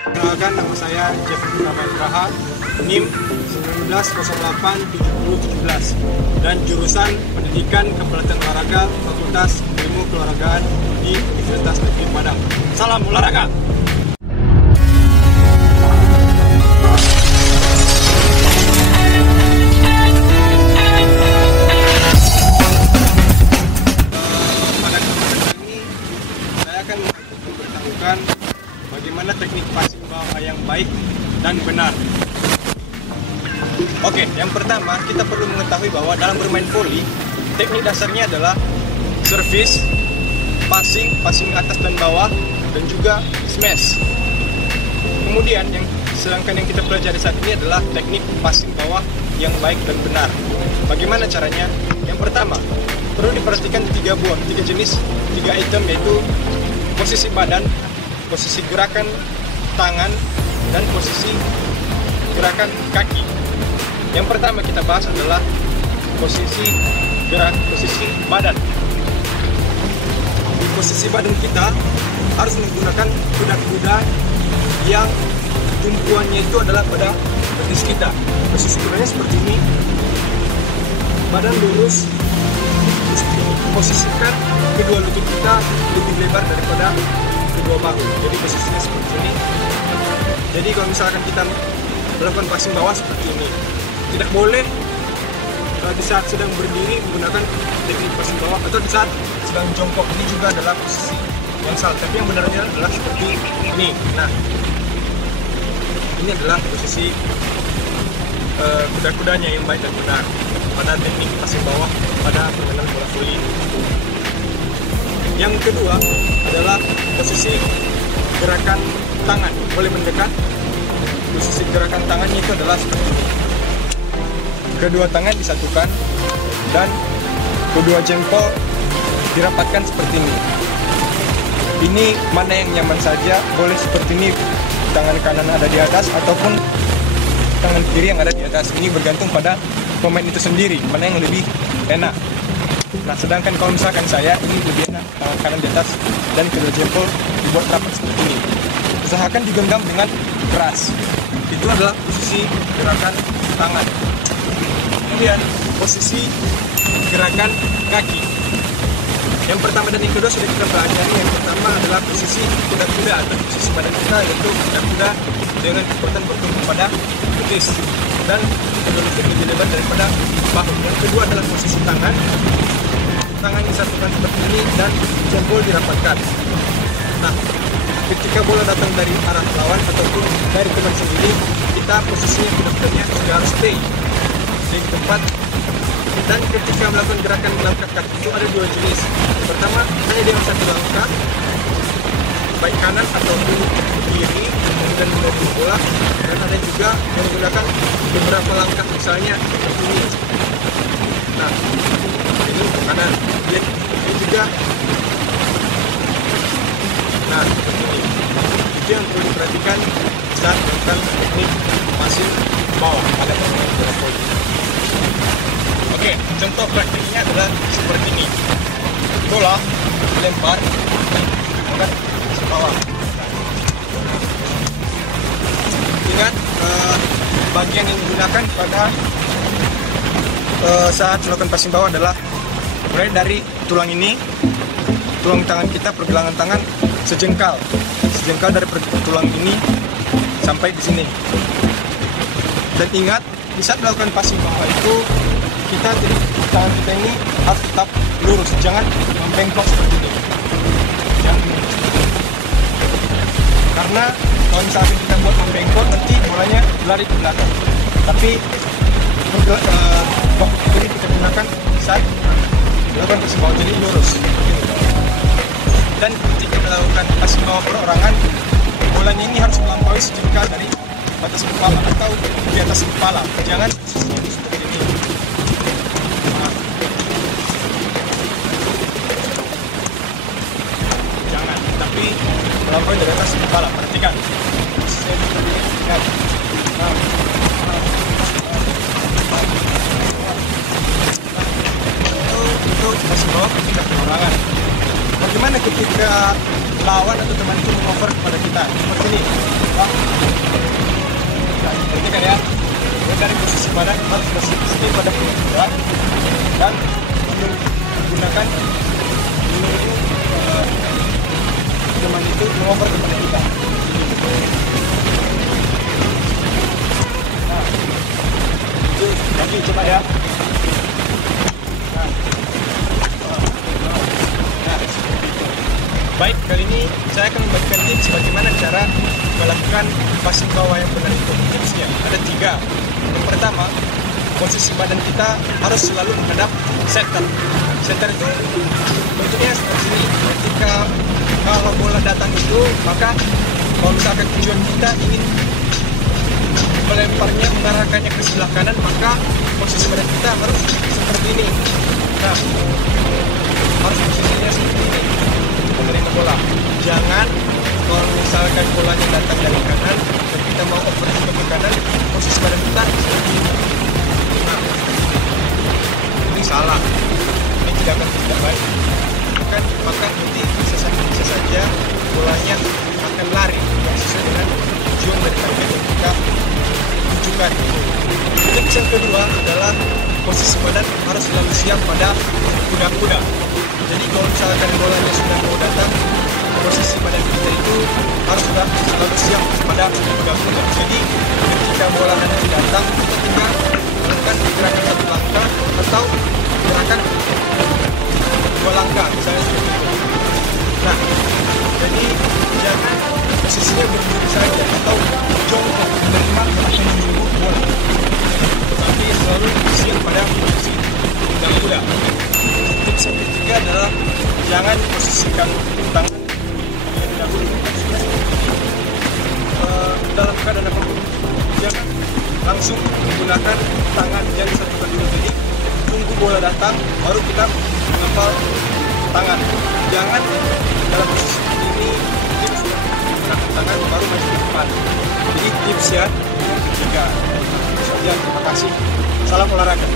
Perkenalkan, nama saya Jeffrey Rafael Praha, NIM 19087017 dan jurusan Pendidikan Kepelatihan Olahraga Fakultas Ilmu Keolahragaan di Universitas Negeri Padang. Salam olahraga! Pada kesempatan ini saya akan memberitahukan bagaimana teknik passing bawah yang baik dan benar. Oke, yang pertama kita perlu mengetahui bahwa dalam bermain voli, teknik dasarnya adalah service, passing atas dan bawah, dan juga smash. Kemudian sedangkan yang kita pelajari saat ini adalah teknik passing bawah yang baik dan benar. Bagaimana caranya? Yang pertama, perlu diperhatikan tiga jenis item, yaitu posisi badan, posisi gerakan tangan, dan posisi gerakan kaki. Yang pertama kita bahas adalah posisi badan. Di posisi badan kita harus menggunakan kuda-kuda yang tumpuannya itu adalah pada betis kita. Posisi kudanya seperti ini, badan lurus, posisikan kedua lutut kita lebih lebar daripada kedua bahu. Jadi posisinya seperti ini. Jadi kalau misalkan kita melakukan passing bawah seperti ini, tidak boleh di saat sedang berdiri menggunakan teknik passing bawah, atau di saat sedang jongkok. Ini juga adalah posisi yang salah, tapi yang benarnya adalah seperti ini. Nah, ini adalah posisi kuda-kudanya yang baik dan benar pada teknik passing bawah pada permainan bola voli. Yang kedua adalah posisi gerakan tangan. Boleh mendekat. Posisi gerakan tangannya itu adalah seperti ini. Kedua tangan disatukan dan kedua jempol dirapatkan seperti ini. Ini mana yang nyaman saja, boleh seperti ini, tangan kanan ada di atas ataupun tangan kiri yang ada di atas. Ini bergantung pada pemain itu sendiri, mana yang lebih enak. Nah, sedangkan kalau misalkan saya, ini lebih enak tangan kanan di atas dan kedua jempol dibuat rapat seperti ini. Usahakan digenggam dengan keras. Itu adalah posisi gerakan tangan. Kemudian posisi gerakan kaki. Yang pertama dan yang kedua sudah kita pelajari. Yang pertama adalah posisi kuda-kuda atau posisi badan kita, yaitu kuda-kuda dengan kekuatan bertumpu pada betis dan kedua lutut lebih lebar daripada bahu. Yang kedua adalah posisi tangan. Tangan disatukan seperti ini dan jempol dirapatkan. Nah, ketika bola datang dari arah lawan ataupun dari teman sendiri, kita posisinya kuda-kudanya sudah harus stay di tempat. Dan ketika melakukan gerakan melangkah kaki itu ada dua jenis. Pertama, hanya dengan satu langkah, baik kanan ataupun kiri, kemudian menuju bola. Dan ada juga menggunakan beberapa langkah, misalnya seperti ini. Nah, ini untuk kanan. Ini juga. Nah, seperti ini. Itu yang perlu diperhatikan saat melakukan teknik passing bawah pada permainan bola voli. Oke, contoh praktiknya adalah seperti ini. Bola dilempar dan kemudian ke bawah. Ingat, bagian yang digunakan pada saat melakukan passing bawah adalah mulai dari tulang ini, tulang tangan kita, pergelangan tangan sejengkal dari tulang ini sampai di sini. Dan ingat, di saat melakukan passing bawah itu tangan kita ini harus tetap lurus, jangan membengkok seperti ini. Karena kalau misalnya kita buat membengkok, nanti bolanya lari ke belakang. Tapi ini kita gunakan saat melakukan passing bawah, jadi lurus. Dan ketika melakukan passing bawah perorangan, bolanya ini harus melampaui sejengkal dari batas kepala atau di atas kepala. Jangan seperti ini. Jangan, tapi melampaui dari atas kepala. Perhatikan. Itu passing bawah ketika perorangan. Bagaimana ketika lawan atau teman itu mengover kepada kita seperti ini? Nah, perhatikan ya. Dari posisi badan harus bersih pada kuda dan menggunakan menunggu teman itu mengoper kepada kita. Nah, itu lagi coba ya. Baik, kali ini saya akan membagikan tips bagaimana cara melakukan passing bawah yang benar itu. Tipsnya ada 3. Yang pertama, posisi badan kita harus selalu menghadap center. Center itu bentuknya seperti ini. Ketika kalau bola datang itu, maka kalau misalkan tujuan kita ingin melemparnya, mengarahkannya ke sebelah kanan, maka posisi badan kita harus seperti ini. Nah, harus posisinya seperti ini untuk menerima bola. Jangan kalau misalkan bolanya datang dari kanan dan kita mau oper ke kanan, posisi badan kita seperti ini. Nah, ini salah. Ini tidak baik. Maka nanti bisa saja bolanya akan lari yang sesuai dengan tujuan dari target yang kita tujukan. Tips yang kedua adalah posisi badan harus selalu siap pada kuda-kuda. Jadi kalau misalkan bolanya sudah mau datang, posisi badan kita itu harus sudah selalu siap pada kuda-kuda. Jadi ketika bola nanti datang, kita melakukan gerakan 1 langkah atau gerakan 2 langkah, misalnya seperti itu. Nah, jadi jangan posisinya berdiri saja atau jongkok menerima atau menunggu bola, tapi selalu siap pada posisi kuda-kuda. Tips yang ketiga adalah jangan posisikan tangan dahulu dalam keadaan apapun. Jangan langsung menggunakan tangan yang disatukan dulu. Jadi tunggu bola datang baru kita mengepal tangan. Jangan dalam posisi ini kita sudah menggunakan tangan baru maju ke depan. Jadi tips ya yang ketiga. Itu saja, terima kasih. Salam olahraga.